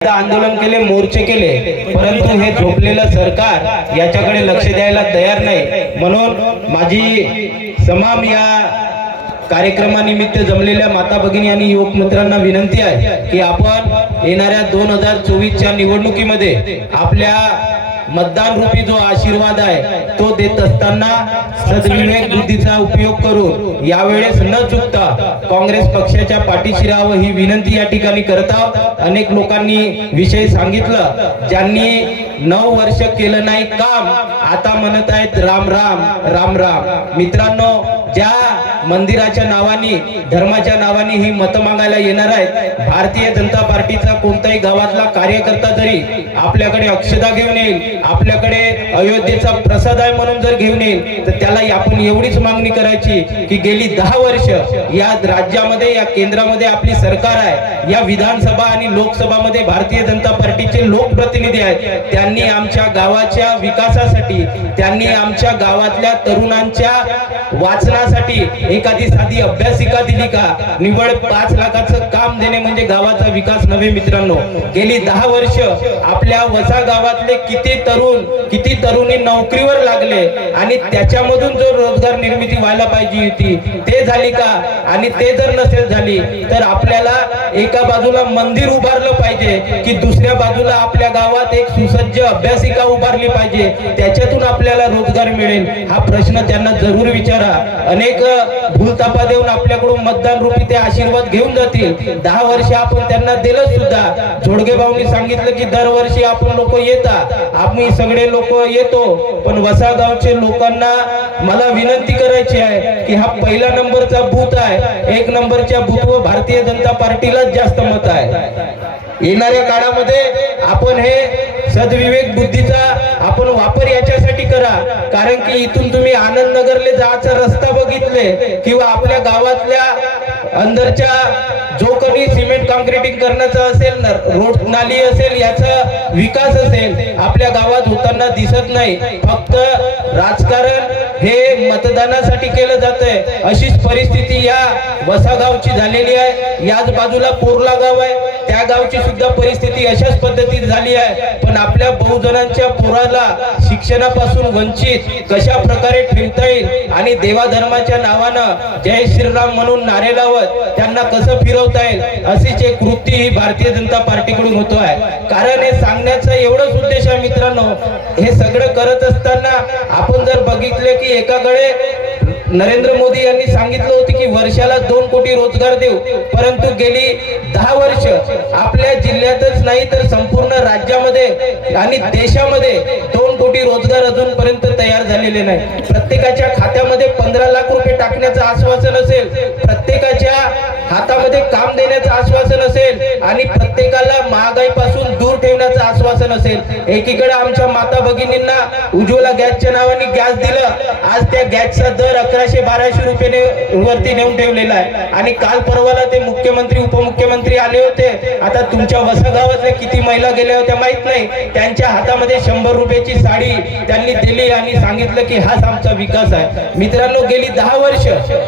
आंदोलन केले, मोर्चे केले, परंतु हे झोपलेलं सरकार याच्याकडे लक्ष द्यायला तयार नाही। म्हणून माझी तमाम या कार्यक्रमानिमित्त जमलेल्या माता भगिनी आणि युवक मित्रांना विनंती आहे की आपण येणाऱ्या 2024च्या निवडणुकीमध्ये आपल्या मतदान रूपी जो आशीर्वाद आहे तो देत असताना सद्विवेक बुद्धीचा उपयोग करून यावेळेस न चुकता काँग्रेस पक्षाच्या पाठीशी राहावं ही विनंती या ठिकाणी करत आहोत। अनेक लोकांनी विषय सांगितलं, ज्यांनी 9 वर्ष केलं नाही काम आता म्हणत आहेत राम राम राम राम। मित्रांनो, ज्या मंदिराच्या नावाने धर्माच्या नावाने ही मत मागायला येणार आहेत, भारतीय जनता पार्टीचा कोणताही गावातला कार्यकर्ता जरी आपल्याकडे अक्षदा घेऊन येईल, आपल्याकडे अयोध्येचा प्रसाद आहे म्हणून जर घेऊन येईल, तर त्याला आपण एवढीच मागणी करायची की गेली 10 वर्ष या राज्यामध्ये या केंद्रामध्ये आपली सरकार आहे, या विधानसभा आणि लोकसभामध्ये भारतीय जनता पार्टीचे लोकप्रतिनिधी आहेत, त्यांनी आमच्या गावाच्या विकासासाठी, त्यांनी आमच्या गावातल्या तरुणांच्या वाचनासाठी एखादी साधी अभ्यासिका दिली का? निवड 5 लाखाचं काम देणे म्हणजे गावाचा विकास नव्हे। मित्रांनो, गेली 10 वर्ष आपल्या वसा गावातले किती तरुणी नोकरीवर लागले आणि त्याच्यामधून जो रोजगार निर्मिती व्हायला पाहिजे होती ते झाली का? आणि ते जर नसेल झाली तर आपल्याला एका बाजूला मंदिर उभारलं पाहिजे की दुसऱ्या बाजूला आपल्या गावात एक सुसज्ज अभ्यासिका उभारली पाहिजे, त्याच्यातून आपल्याला रोजगार मिळेल? हा प्रश्न त्यांना जरूर विचारा। अनेक भूलतापा देऊन आपल्याकडून मतदान रूपी ते आशीर्वाद घेऊन जातील। 10 वर्ष आपण त्यांना दिलं सुद्धा। जोडगे भाऊंनी सांगितलं की दरवर्षी आपण लोक येतात, आम्ही सगळे लोक येतो, पण वसा गावचे लोकांना मला विनंती करायची आहे की हा पहिला नंबरचा बूथ आहे, 1 नंबरच्या बूथवर भारतीय जनता पार्टीलाच जास्त मत आहे। येणाऱ्या काळामध्ये आपण हे सद्विवेक बुद्धीचा आपण वापर याच्यासाठी करा, कारण की इथून तुम्ही आनंद नगरले जायचा रस्ता बघितले किंवा आपल्या गावातल्या अंदरच्या जो कोणी सिमेंट काँक्रिटिंग करण्याचा असेल, रोड नाली असेल, याचा विकास असेल, आपल्या गावात होताना दिसत नाही। फक्त राजकारण हे मतदानासाठी केलं जातंय, अशीच परिस्थिती या वसा गावची झालेली आहे। याच बाजूला पोरला गाव आहे, त्या गावची सुद्धा परिस्थिती अशाच पद्धतीत झाली आहे। पण आपल्या बहुजनांच्या पोराला शिक्षणापासून वंचित कशा प्रकारे ठेवता येईल आणि देवाधर्माच्या नावानं जय श्रीराम म्हणून नारे लावत त्यांना कसं फिरवता येईल, अशीच एक कृती ही भारतीय जनता पार्टीकडून होतो आहे। कारण हे सांगण्याचा एवढाच उद्देश आहे मित्रांनो, हे सगळं करत असताना आपण जर बघितले की एकाकडे नरेंद्र मोदी यांनी सांगितलं होतं की वर्षाला 2 कोटी रोजगार देऊ, परंतु गेली 10 वर्ष आपल्या जिल्ह्यातच नाही तर संपूर्ण राज्यामध्ये आणि देशामध्ये 2 कोटी रोजगार अजूनपर्यंत तयार झालेले नाही। प्रत्येकाच्या खात्यामध्ये 15 लाख रुपये टाकण्याचं आश्वासन असेल, प्रत्येकाच्या हातामध्ये काम देण्याचं आश्वासन असेल आणि प्रत्येकाला महागाईपासून दूर ठेवण्याचं आश्वासन असेल। एकीकडे आमच्या माता भगिनींना उज्ज्वला गॅसच्या नावाने गॅस दिलं, आज त्या गॅसचा दर 1100-1200 रुपये वरती नेऊन ठेवलेला आहे आणि काल परवाला ते मुख्यमंत्री उपमुख्यमंत्री आले होते। आता तुमच्या वसा गावातल्या किती महिला गेल्या होत्या माहित नाही, त्यांच्या हातामध्ये 100 रुपयाची साडी त्यांनी दिली आणि सांगितलं की हाच आमचा विकास आहे। मित्रांनो, गेली 10 वर्ष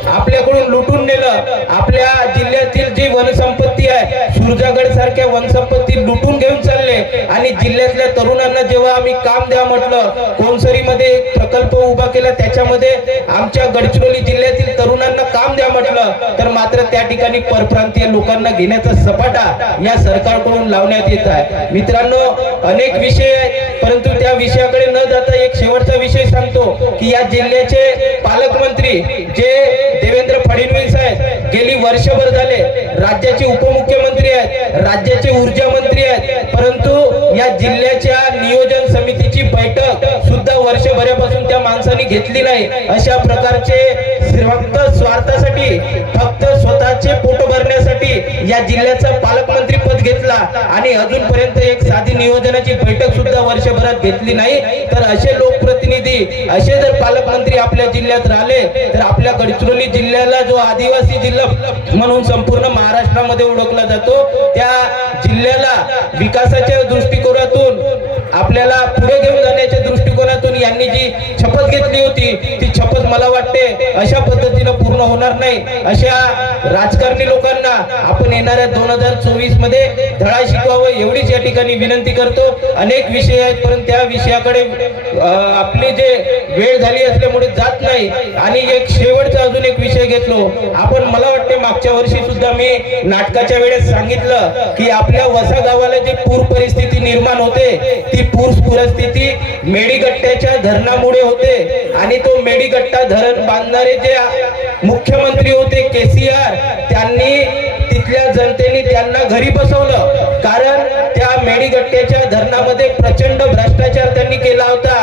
आपल्याकडून लुटून नेलं, आपल्या जिल्ह्यातील जी वनसंपत्ती आहे, सुरजागड सारख्या वनसंपत्ती लुटून घेऊन चालले आणि जिल्ह्यातल्या तरुणांना जेव्हा आम्ही काम द्या म्हटलं, कोणसरीमध्ये एक प्रकल्प उभा केला, त्याच्यामध्ये आमच्या गडचिरोली जिल्ह्यातील तरुणांना काम द्या म्हटलं, तर मात्र त्या ठिकाणी परप्रांतीय लोकांना घेण्याचा सपाटा या सरकारकडून लावण्यात येत आहे। मित्रांनो, अनेक विषय आहेत, परंतु त्या विषयाकडे न जाता एक शेवटचा विषय सांगतो की या जिल्ह्याचे पालकमंत्री जे देवेंद्र फडणवीस आहेत, गेली वर्षभर झाले राज्याचे उपमुख्यमंत्री आहेत, राज्याचे ऊर्जा मंत्री आहेत, परंतु या जिल्ह्याच्या नियोजन समितीची बैठक सुद्धा वर्षभरापासून त्या माणसाने घेतली नाही। अशा प्रकारचे फक्त स्वार्थासाठी, फक्त स्वतःचे पोट भरण्यासाठी या जिल्ह्याचा पालकमंत्री पद घेतला आणि अजूनपर्यंत एक साधी नियोजनाची बैठक सुद्धा वर्षभरात घेतली नाही। तर असे लोकप्रतिनिधी, असे जर पालकमंत्री आपल्या जिल्ह्यात राहिले तर आपल्या गडचिरोली जिल्ह्याला, जो आदिवासी जिल्हा म्हणून संपूर्ण महाराष्ट्रामध्ये ओळखला जातो, त्या जिल्ह्याला विकासाच्या दृष्टिकोनातून आपल्याला पुढे घेऊन जाण्याच्या दृष्टिकोनातून यांनी जी शपथ घेतली होती ती शपथ मला वाटते अशा पद्धतीनं पूर्ण होणार नाही. अशा राजकारणी लोकांना आपण येणाऱ्या 2024 मध्ये धडा शिकवावं एवढीच या ठिकाणी विनंती करतो. अनेक विषय आहेत परंतु त्या विषयाकडे आपली जे वेळ झाली असल्यामुळे जात नाही. आणि एक शेवटचा अजून एक विषय घेतलो आपण. मला वाटते मागच्या वर्षी सुद्धा मी नाटकाच्या वेळेस सांगितलं की आपल्या वसा गावाला जी पूर परिस्थिती निर्माण होते ती पूर परिस्थिती मेडीगट्ट्याच्या धरणामुळे होते. आणि तो मेडीगट्टा धरण बांधणारे जे मुख्यमंत्री होते केसीआर, त्यांनी तिथल्या जनतेने त्यांना घरी बसवलं. कारण त्या मेडीगट्ट्याच्या धरणामध्ये प्रचंड भ्रष्टाचार त्यांनी केला होता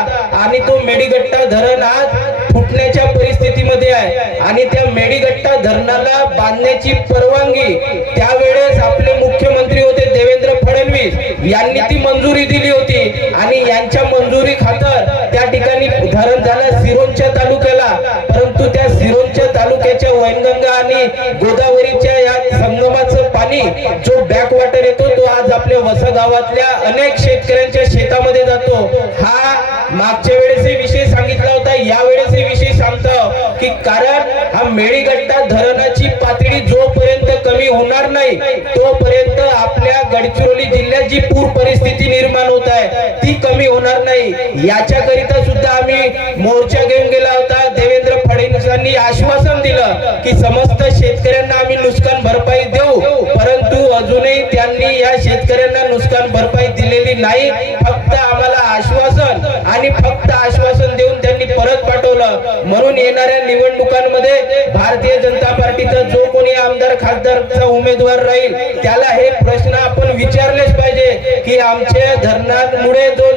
आणि तो मेडीगट्टा धरण आज फुटण्याच्या परिस्थितीमध्ये आहे. आणि त्या मेडीगट्टा धरणाला बांधण्याची परवानगी त्यावेळेस आपले मुख्यमंत्री होते देवेंद्र फडणवीस यांनी ती मंजुरी दिली होती. आणि यांच्या मंजुरी खातर त्या ठिकाणी धरण झालं सिरोंचा तालुक्याला. परंतु त्या सिरोंचा तालुक्याच्या वैनगंगा आणि गोदावरीच्या या संगमाचं पाणी जो बॅक वॉटर येतो तो आज आपल्या वसा गावातल्या अनेक शेतकऱ्यांच्या शेतामध्ये जातो. हा मागच्या वेळेसही विषय सांगितला होता, यावेळेसही विषय सांगतो की कारण हा मेडीगट्टा धरणाची पातळी जोपर्यंत कमी होणार नाही तोपर्यंत आपल्या गडचिरोली जिल्ह्यात जी पूर परिस्थिती निर्माण होत आहे ती कमी होणार नाही. याच्याकरिता सुद्धा आम्ही मोर्चा घेऊन गेला होता. देवेंद्र फडणवीसांनी आश्वासन दिलं की समस्त शेतकऱ्यांना आम्ही नुकसान भरपाई देऊ, परंतु अजूनही त्यांनी या शेतकऱ्यांना नुकसान भरपाई दिलेली नाही. फक्त आम्हाला आश्वासन आणि फक्त आश्वासन देऊन त्यांनी परत पाठवलं. म्हणून येणाऱ्या निवडणुकांमध्ये भारतीय जनता पार्टीचा जो कोणी आमदार खासदारचा उमेदवार राहील त्याला हे प्रश्न आपण विचारलेच पाहिजे की आमच्या धरणामुळे जो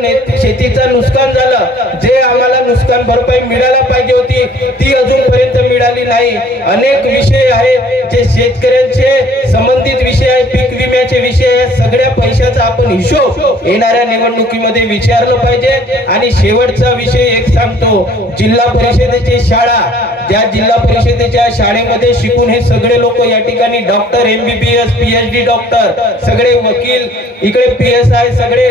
शेतीचं नुकसान झालं, जे आम्हाला नुकसान भरपाई मिळायला पाहिजे होती ती अजूनपर्यंत मिळाली नाही. अनेक विषय आहेत जे शेतकऱ्यांचे संबंधित विषय आहेत, पीक विम्याचे विषय आहेत. सगळ्या पैशाचा आपण हिशोब येणाऱ्या निवडणुकीमध्ये विचारलं पाहिजे. आणि शेवटचा विषय एक सांगतो, जिल्हा परिषदेची शाळा, ज्या जिल्हा परिषदेच्या शाळेमध्ये शिकून हे सगळे लोक या ठिकाणी डॉक्टर, MBBS, PhD डॉक्टर, सगळे वकील, इकडे PSI, सगळे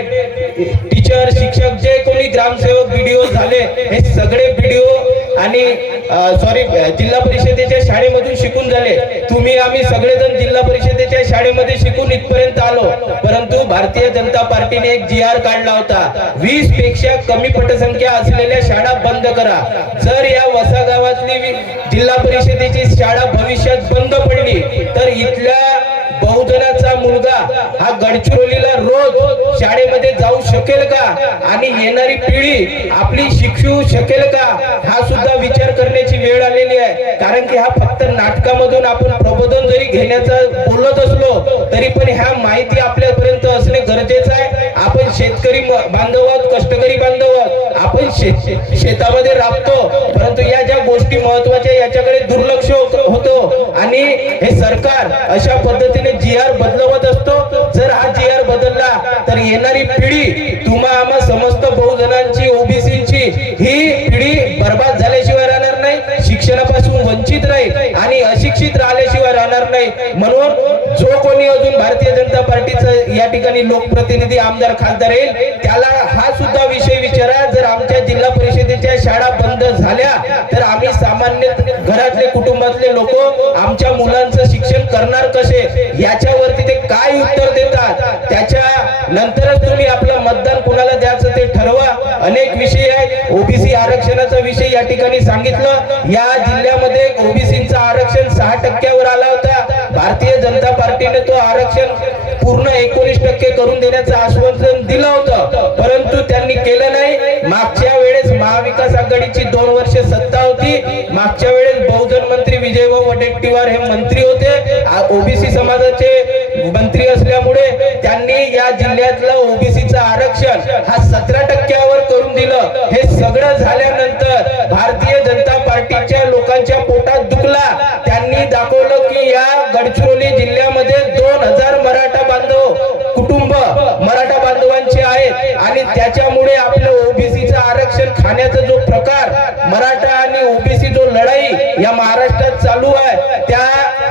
टीचर, शिक्षक, जे कोणी ग्रामसेवक BDO झाले हे सगळे BDO आणि जिल्हा परिषदेच्या शाळेमधून शिकून झाले. तुम्ही आम्ही सगळेजण जिल्हा परिषदेच्या शाळेमध्ये शिकून इथपर्यंत आलो. परंतु भारतीय जनता पार्टीने एक GR काढला होता, 20 पेक्षा कमी पटसंख्या असलेल्या शाळा बंद करा. जर या वसा गावातली जिल्हा परिषदेची शाळा भविष्यात बंद पडली तर इथल्या बहुजनाचा मुलगा हा गडचिरोलीला रोज शाळेमध्ये जाऊ शकेल का आणि येणारी पिढी आपली शिक्षू शकेल का हा सुद्धा विचार करण्याची वेळ आलेली आहे. कारण की हा फक्त नाटकामधून आपण प्रबोधन जरी घेण्याचं बोलत असलो तरी पण ह्या माहिती आपल्यापर्यंत असणे गरजेचं आहे. आपण शेतकरी बांधव आहोत, कष्टकरी बांधव आहोत, आपण शेतामध्ये राबतो, परंतु या ज्या गोष्टी महत्वाच्या याच्याकडे दुर्लक्ष होतो आणि हे सरकार अशा पद्धतीने GR बदलवत असतो. जर हा GR बदलला तर येणारी पिढी तुम्हा आम्हा समस्त बहुजनांची, ओबीसीची ही पिढी बर्बाद झाल्याशिवाय राहणार नाही, शिक्षणापासून वंचित राहील आणि अशिक्षित राहिल्याशिवाय राहणार नाही. म्हणून जो कोणी अजून भारतीय जनता पार्टीचा या ठिकाणी लोकप्रतिनिधी, आमदार, खासदार येईल त्याला हा सुद्धा विषय विचारा. जर आमच्या जिल्हा परिषदेच्या शाळा बंद झाल्या तर आम्ही सामान्य घरातले, कुटुंबातले लोक आमच्या मुलांचं शिक्षण करणार कसे, याच्यावरती ते काय उत्तर देतात, त्याच्या नंतरच तुम्ही आपलं मतदान कुणाला द्यायचं ते ठरवा. अनेक विषय आहेत. ओबीसी आरक्षणाचा विषय या ठिकाणी सांगितलं. या जिल्ह्यामध्ये ओबीसीचं आरक्षण 6% आला होता. भारतीय जनता पार्टीने तो आरक्षण पूर्ण 19% करून देण्याचं आश्वासन दिलं होतं, परंतु त्यांनी केलं नाही. मागच्या वेळेस महाविकास आघाडीची 2 वर्ष सत्ता होती. मागच्या वेळेस बहुजन मंत्री विजयभाऊ वडेट्टीवार हे मंत्री होते, ओबीसी समाजाचे मंत्री असल्यामुळे त्यांनी या जिल्ह्यातलं ओबीसीचं आरक्षण हा 17%वर करून दिलं. हे सगळं झाल्यानंतर भारतीय जनता पार्टीच्या लोकांच्या पोटात दुखला. त्यांनी दाखवलं की या गडचिरोली जिल्ह्यामध्ये 2000 मराठा बांधव कुटुंब मराठा बांधवांचे आहेत आणि त्याच्यामुळे आपलं ओबीसीचं आरक्षण खाण्याचा जो प्रकार, मराठा आणि ओबीसी जो लढाई या महाराष्ट्रात चालू आहे, त्या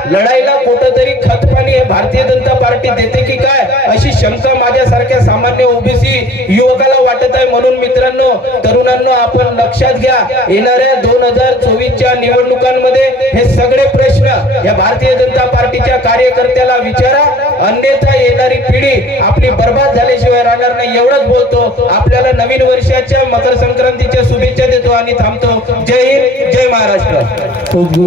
लढाईला कुठंतरी खतपाणी हे भारतीय जनता पार्टी देते की काय अशी शंका माझ्यासारख्या सामान्य ओबीसी युवकाला वाटत आहे. म्हणून मित्रांनो, तरुणांनो, आपण लक्षात घ्या, येणाऱ्या 2024च्या निवडणुकांमध्ये हे सगळे प्रश्न या भारतीय जनता पार्टीच्या कार्यकर्त्याला विचारा, अन्यथा येणारी पिढी आपली बर्बाद झाल्याशिवाय राहणार नाही. एवढंच बोलतो. आपल्याला नवीन वर्षाच्या मकर संक्रांतीच्या शुभेच्छा देतो आणि थांबतो. जय हिंद, जय महाराष्ट्र.